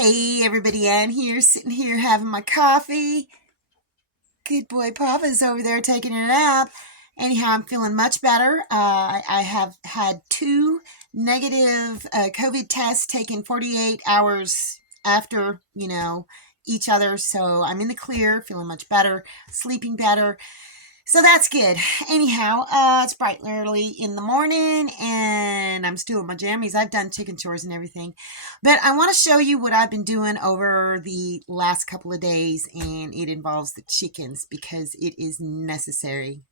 Hey everybody, Ann here, sitting here having my coffee. Good boy Papa's over there taking a nap. Anyhow, I'm feeling much better. I have had two negative COVID tests taken 48 hours after, each other. So I'm in the clear, feeling much better, sleeping better. So that's good. Anyhow, it's bright early in the morning and I'm still in my jammies. I've done chicken chores and everything. But I want to show you what I've been doing over the last couple of days, and it involves the chickens because it is necessary.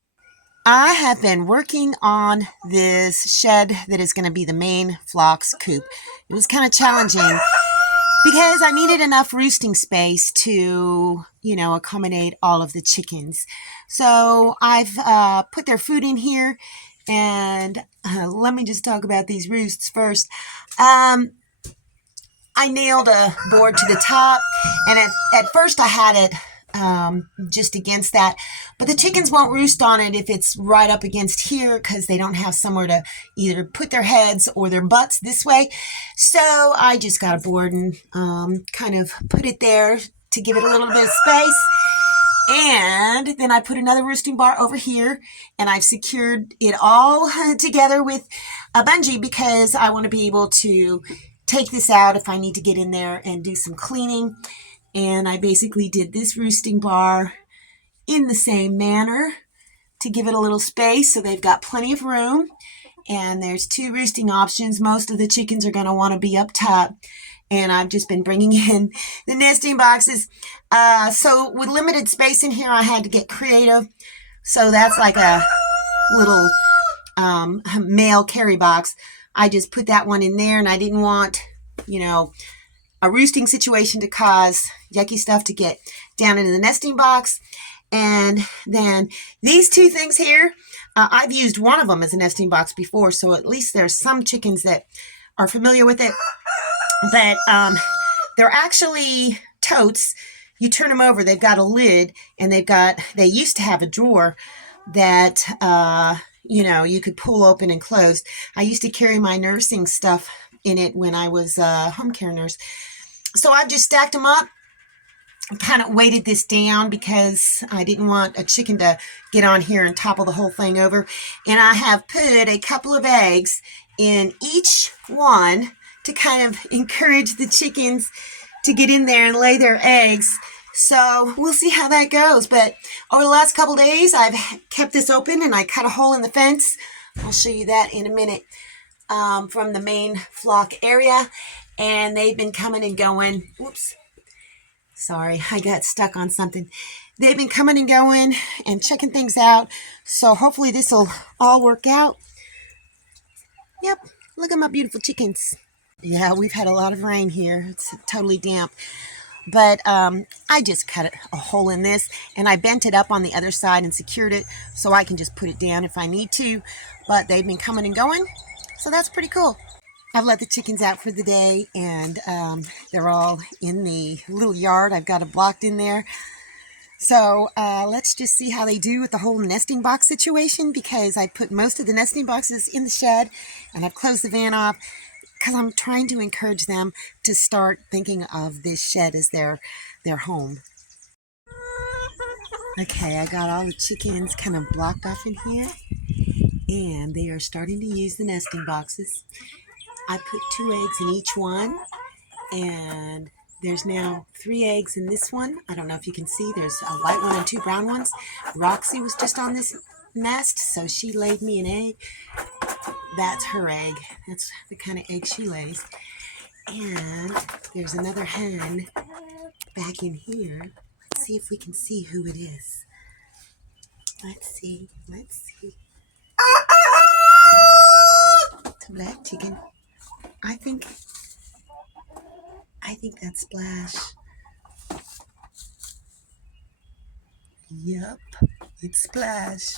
I have been working on this shed that is going to be the main flock's coop. It was kind of challenging because I needed enough roosting space to, accommodate all of the chickens. So I've put their food in here, and let me just talk about these roosts first. I nailed a board to the top, and at first I had it just against that, but the chickens won't roost on it if it's right up against here because they don't have somewhere to either put their heads or their butts this way. So I just got a board and kind of put it there to give it a little bit of space. And then I put another roosting bar over here, and I've secured it all together with a bungee because I want to be able to take this out if I need to get in there and do some cleaning. And I basically did this roosting bar in the same manner to give it a little space so they've got plenty of room. And there's two roosting options. Most of the chickens are going to want to be up top. And I've just been bringing in the nesting boxes. So with limited space in here, I had to get creative. So that's like a little male carry box. I just put that one in there, and I didn't want, a roosting situation to cause yucky stuff to get down into the nesting box. And then these two things here, I've used one of them as a nesting box before, so at least there's some chickens that are familiar with it. But they're actually totes. You turn them over, they've got a lid, and they used to have a drawer that you could pull open and close. I used to carry my nursing stuff in it when I was a home care nurse. So I've just stacked them up. I kind of weighted this down because I didn't want a chicken to get on here and topple the whole thing over. And I have put a couple of eggs in each one to kind of encourage the chickens to get in there and lay their eggs. So we'll see how that goes. But over the last couple days, I've kept this open, and I cut a hole in the fence. I'll show you that in a minute from the main flock area. And they've been coming and going. Whoops. Sorry, I got stuck on something. They've been coming and going and checking things out. So hopefully this will all work out. Yep, look at my beautiful chickens. Yeah, we've had a lot of rain here. It's totally damp. But I just cut a hole in this, and I bent it up on the other side and secured it so I can just put it down if I need to. But they've been coming and going, so that's pretty cool. I've let the chickens out for the day, and they're all in the little yard. I've got it blocked in there. So let's just see how they do with the whole nesting box situation, because I put most of the nesting boxes in the shed, and I've closed the van off because I'm trying to encourage them to start thinking of this shed as their home. Okay, I got all the chickens kind of blocked off in here, and they are starting to use the nesting boxes. I put 2 eggs in each one, and there's now 3 eggs in this one. I don't know if you can see, there's a white one and 2 brown ones. Roxy was just on this nest, so she laid me an egg. That's her egg. That's the kind of egg she lays. And there's another hen back in here. Let's see if we can see who it is. Let's see. It's a black chicken. I think that's Splash. Yep, it's Splash.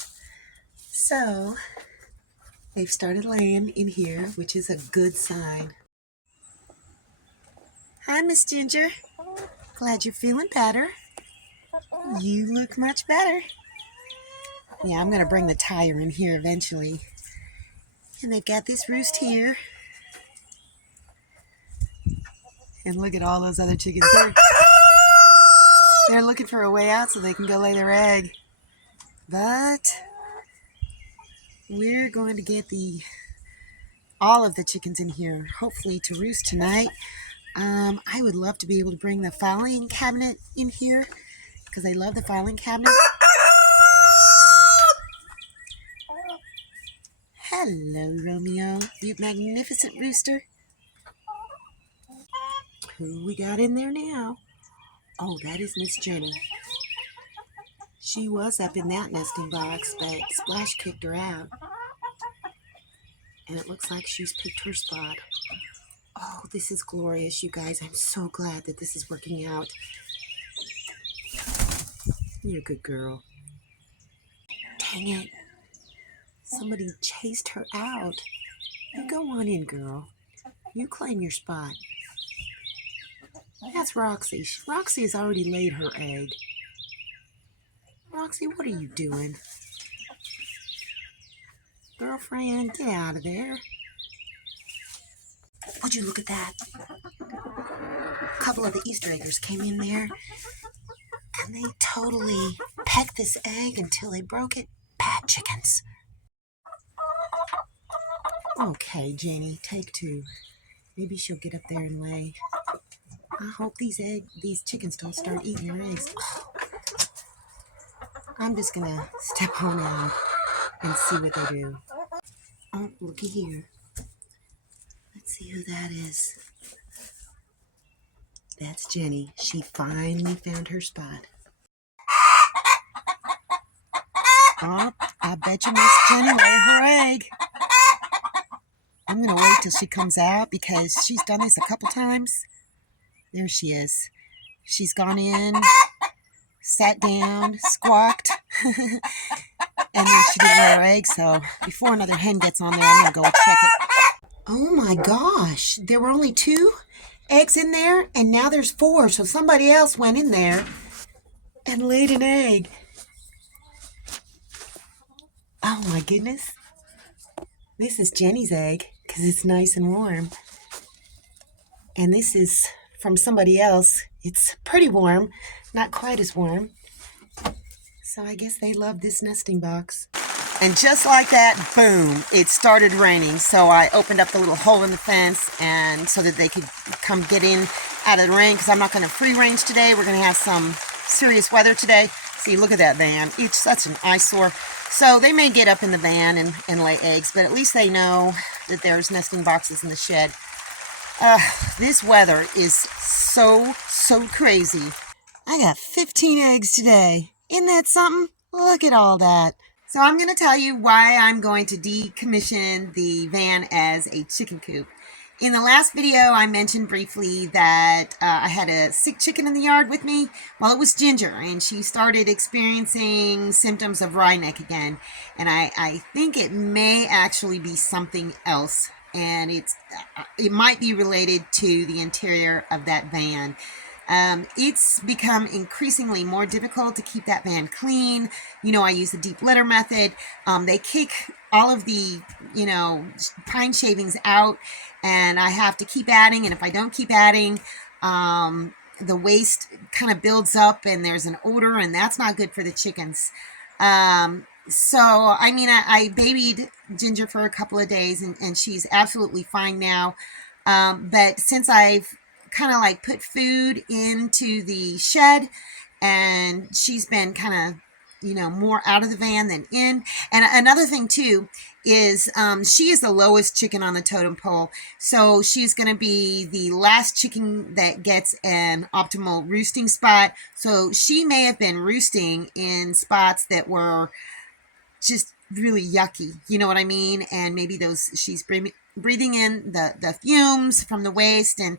So they've started laying in here, which is a good sign. Hi, Miss Ginger. Glad you're feeling better. You look much better. Yeah, I'm going to bring the tire in here eventually. And they've got this roost here. And look at all those other chickens. They're looking for a way out so they can go lay their egg. But we're going to get all of the chickens in here, hopefully to roost tonight. I would love to be able to bring the filing cabinet in here because I love the filing cabinet. Hello, Romeo, you magnificent rooster. Who we got in there now? Oh, that is Miss Jenny. She was up in that nesting box, but Splash kicked her out. And it looks like she's picked her spot. Oh, this is glorious, you guys. I'm so glad that this is working out. You're a good girl. Dang it. Somebody chased her out. You go on in, girl. You claim your spot. That's Roxy. Roxy has already laid her egg. Roxy, what are you doing? Girlfriend, get out of there. Would you look at that? A couple of the Easter eggers came in there and they totally pecked this egg until they broke it. Bad chickens. Okay, Jenny, take two. Maybe she'll get up there and lay. I hope these chickens don't start eating your eggs. Oh. I'm just gonna step on out and see what they do. Oh, looky here. Let's see who that is. That's Jenny. She finally found her spot. Oh, I bet you Miss Jenny laid her egg. I'm going to wait till she comes out because she's done this a couple times. There she is. She's gone in, sat down, squawked, and then she did lay her egg. So before another hen gets on there, I'm going to go check it. Oh my gosh, there were only 2 eggs in there, and now there's 4. So somebody else went in there and laid an egg. Oh my goodness. This is Jenny's egg because it's nice and warm. And this is from somebody else. It's pretty warm, not quite as warm. So I guess they love this nesting box. And just like that, boom, it started raining. So I opened up the little hole in the fence and so that they could come get in out of the rain because I'm not going to free range today. We're going to have some serious weather today. See, look at that van. It's such an eyesore. So they may get up in the van and lay eggs, but at least they know that there's nesting boxes in the shed. This weather is so crazy. I got 15 eggs today. Isn't that something? Look at all that. So I'm going to tell you why I'm going to decommission the van as a chicken coop. In the last video, I mentioned briefly that I had a sick chicken in the yard with me. Well, it was Ginger, and she started experiencing symptoms of wry neck again. And I think it may actually be something else, and it might be related to the interior of that van. It's become increasingly more difficult to keep that van clean. You know, I use the deep litter method. They kick all of the, pine shavings out, and I have to keep adding. And if I don't keep adding, the waste kind of builds up and there's an odor, and that's not good for the chickens. So, I mean, I babied Ginger for a couple of days and she's absolutely fine now. But since I've kind of like put food into the shed and she's been kind of, more out of the van than in. And another thing too is she is the lowest chicken on the totem pole. So she's going to be the last chicken that gets an optimal roosting spot. So she may have been roosting in spots that were just really yucky, you know what I mean? And maybe she's breathing in the fumes from the waste. And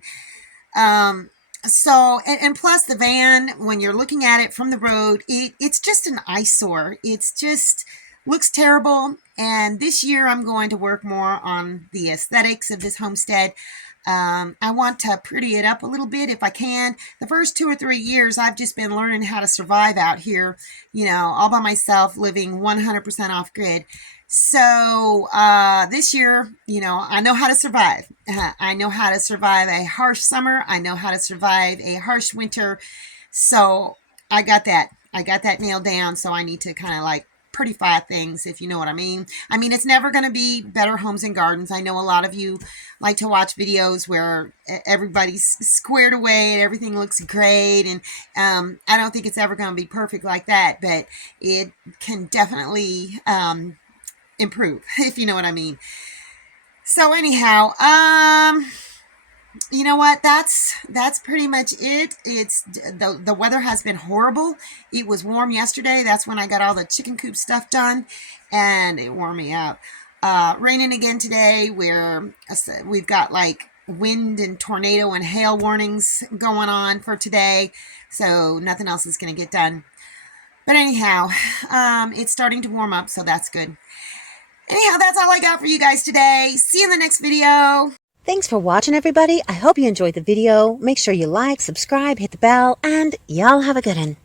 so plus the van, when you're looking at it from the road, it's just an eyesore. It's just looks terrible. And this year I'm going to work more on the aesthetics of this homestead. I want to pretty it up a little bit if I can. The first 2 or 3 years, I've just been learning how to survive out here, all by myself, living 100% off grid. So this year, I know how to survive. I know how to survive a harsh summer. I know how to survive a harsh winter. So I got that. I got that nailed down. So I need to kind of like prettify things, if you know what I mean. I mean, it's never going to be Better Homes and Gardens. I know a lot of you like to watch videos where everybody's squared away and everything looks great. And I don't think it's ever going to be perfect like that, but it can definitely improve, if you know what I mean. So anyhow, you know what? That's pretty much it. It's the weather has been horrible. It was warm yesterday. That's when I got all the chicken coop stuff done, and it warmed me up. Raining again today, where we've got like wind and tornado and hail warnings going on for today. So nothing else is going to get done. But anyhow, it's starting to warm up, so that's good. Anyhow, that's all I got for you guys today. See you in the next video. Thanks for watching, everybody. I hope you enjoyed the video. Make sure you like, subscribe, hit the bell, and y'all have a good one.